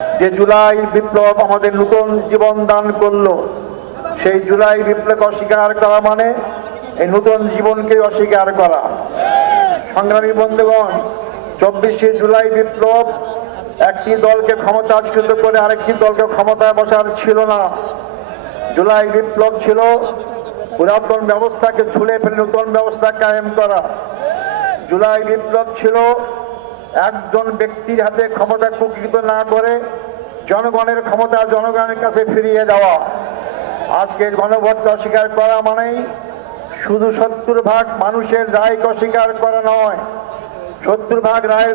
যে জুলাই বিপ্লব আমাদের নতুন জীবন দান করলো, সেই জুলাই বিপ্লব অস্বীকার করা মানে এই নতুন জীবনকে অস্বীকার করা। সংগ্রামী বন্ধুগণ, 24শে জুলাই বিপ্লব একটি দলকে ক্ষমতাচ্যুত করে আরেকটি দলকে ক্ষমতায় বসার ছিল না। জুলাই বিপ্লব ছিল পুরাতন ব্যবস্থাকে ছুঁড়ে ফেলে নতুন ব্যবস্থা কায়েম করা। জুলাই বিপ্লব ছিল একজন ব্যক্তির হাতে ক্ষমতা কুক্ষিগত না করে জনগণের ক্ষমতা জনগণের কাছে ফিরিয়ে দেওয়া। আজকে গণভোট অস্বীকার করা মানেই শুধু 70% মানুষের রায়কে অস্বীকার করা নয়, 70% রায়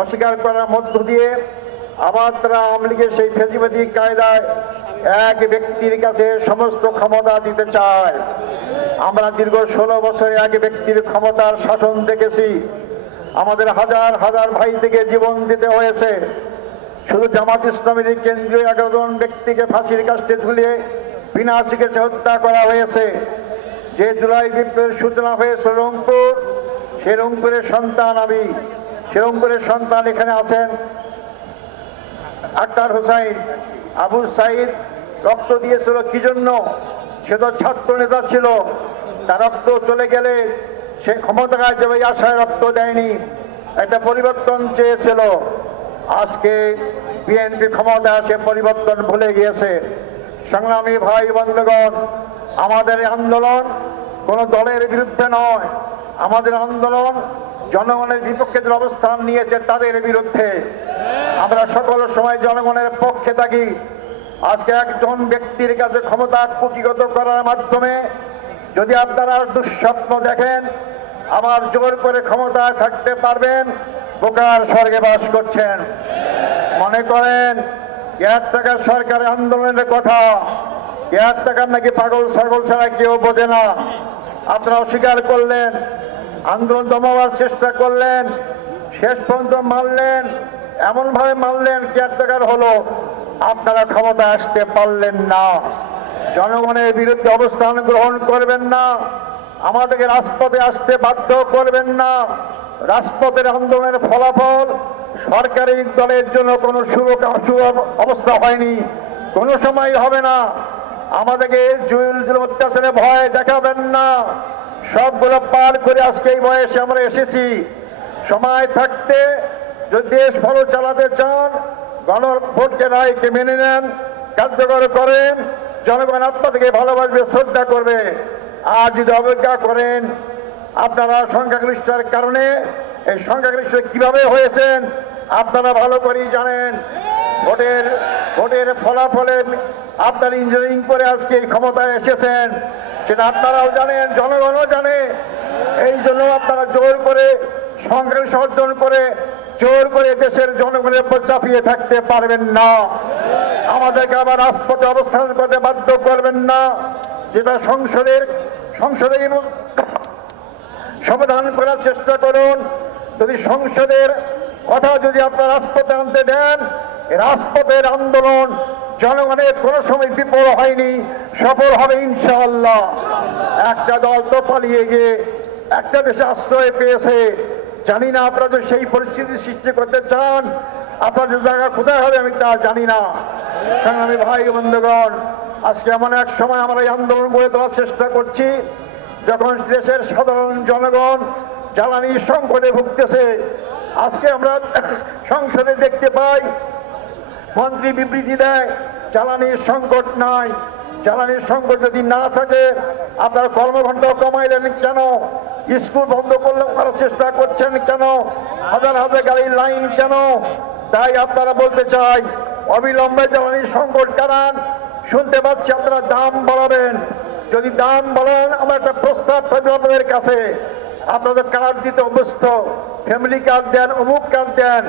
অস্বীকার করার মধ্য দিয়ে আবার তারা আওয়ামী লীগের সেই ফেসিবাদী কায়দায় এক ব্যক্তির কাছে সমস্ত ক্ষমতা দিতে চায়। আমরা দীর্ঘ 16 বছরে এক ব্যক্তির ক্ষমতার শাসন দেখেছি। আমাদের হাজার হাজার ভাই থেকে জীবন দিতে হয়েছে। শুধু জামাত ইসলামের কেন্দ্রীয় 11 জন ব্যক্তিকে ফাঁসির কাস্টে ঝুলিয়ে বিনা চিকিৎসায় হত্যা করা হয়েছে। যে জুলাই বিপ্লবের সূচনা হয়েছে রংপুর, সে রংপুরের সন্তান আমি। সে রংপুরের সন্তান এখানে আছেন আক্তার হোসাইন। আবু সাইদ রক্ত দিয়েছিল কি জন্য? সে তো ছাত্র নেতা ছিল। তার রক্ত চলে গেলে সে ক্ষমতায় যাবে আশায় রক্ত দেয়নি, একটা পরিবর্তন চেয়েছিল। আজকে বিএনপি ক্ষমতায় আসে পরিবর্তন ভুলে গিয়েছে। সংগ্রামী ভাই বন্ধুগণ, আমাদের আন্দোলন কোনো দলের বিরুদ্ধে নয়, আমাদের আন্দোলন জনগণের বিপক্ষে যে অবস্থান নিয়েছে তাদের বিরুদ্ধে। আমরা সকল সময় জনগণের পক্ষে থাকি। আজকে একজন ব্যক্তির কাছে ক্ষমতা কুক্ষিগত করার মাধ্যমে যদি আপনারা দুঃস্বপ্ন দেখেন আবার জোর করে ক্ষমতায় থাকতে পারবেন, বোকার স্বর্গে বাস করছেন। মনে করেন টাকার সরকারের আন্দোলনের কথা, টাকার নাকি পাগল ছাগল ছাড়া কেউ বোঝে না। আপনারা অস্বীকার করলেন, আন্দোলন দমাবার চেষ্টা করলেন, শেষ পর্যন্ত মারলেন, এমন ভাবে মারলেন টাকার হলো। আপনারা ক্ষমতা আসতে পারলেন না। জনগণের বিরুদ্ধে অবস্থান গ্রহণ করবেন না, আমাদেরকে রাজপথে আসতে বাধ্য করবেন না। রাজপথের আন্দোলনের ফলাফল সরকারি দলের জন্য কোনো শুভ অবস্থা হয়নি, কোনো সময় হবে না। আমাদেরকে জুলুম অত্যাচারে ভয় দেখাবেন না। সবগুলো পার করে আজকে এই বয়সে আমরা এসেছি। সময় থাকতে যদি দেশ ভালো চালাতে চান, গণভোটের রায়কে মেনে নেন, কার্যকর করেন, জনগণ আপনাদেরকে ভালোবাসবে, শ্রদ্ধা করবে। আর যদি অবজ্ঞা করেন, আপনারা সংখ্যাগরিষ্ঠতার কারণে এই সংখ্যাগরিষ্ঠ কিভাবে হয়েছেন আপনারা ভালো করেই জানেন। ভোটের ফলাফলে আপনারা ইঞ্জিনিয়ারিং করে আজকে এই ক্ষমতায় এসেছেন, সেটা আপনারাও জানেন, জনগণও জানে। এই জন্য আপনারা জোর করে সংখ্যাগরিষ্ঠ অর্জন করে জোর করে দেশের জনগণের উপর চাপিয়ে থাকতে পারবেন না। আমাদেরকে আবার রাজপথে অবস্থান করতে বাধ্য করবেন না। যেটা সংসদে সমাধান করার চেষ্টা করুন। যদি সংসদের কথা যদি আপনারা রাজপথে আনতে দেন, রাজপথের আন্দোলন জনগণের কোনো সময় বিফল হয়নি, সফল হবে ইনশাআল্লাহ। একটা দল তো পালিয়ে গিয়ে একটা দেশে আশ্রয় পেয়েছে। জানি না আপনারা যদি সেই পরিস্থিতি সৃষ্টি করতে চান আপনাদের জায়গা কোথায় হবে আমি তা জানি না। সংগ্রামী ভাই বন্ধুগণ, আজকে এমন এক সময় আমরা এই আন্দোলন গড়ে তোলার চেষ্টা করছি যখন দেশের সাধারণ জনগণ জ্বালানি সংকটে ভুগতেছে। আজকে আমরা সংসদে দেখতে পাই মন্ত্রী বিবৃতি দেয় জ্বালানির সংকট নাই। জ্বালানির সংকট যদি না থাকে আপনারা কর্মঘণ্টা কমাইলেন কেন? স্কুল বন্ধ করার চেষ্টা করছেন কেন? হাজার হাজার গাড়ির লাইন কেন? তাই আপনারা বলতে চাই অবিলম্বে জ্বালানির সংকট কারান। শুনতে পাচ্ছি আপনারা দাম বাড়াবেন। যদি দাম বাড়ান, আমার একটা প্রস্তাব থাকবে আপনাদের কাছে। আপনাদের কার্ড দিতে অভ্যস্ত, ফ্যামিলি কার্ড দেন, অমুক কার্ড দেন,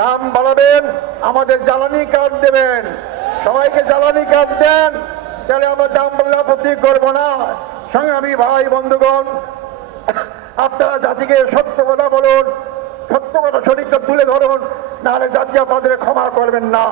দাম বাড়াবেন, আমাদের জ্বালানি কার্ড দেবেন, সবাইকে জ্বালানি কার্ড দেন, তাহলে আমরা দাম বাড়লে আপত্তি করবো না। সংগ্রামী ভাই বন্ধুগণ, আপনারা জাতিকে সত্য কথা বলুন, সত্য কথা সঠিক তুলে ধরুন, নাহলে জাতি আপনাদের ক্ষমা করবেন না।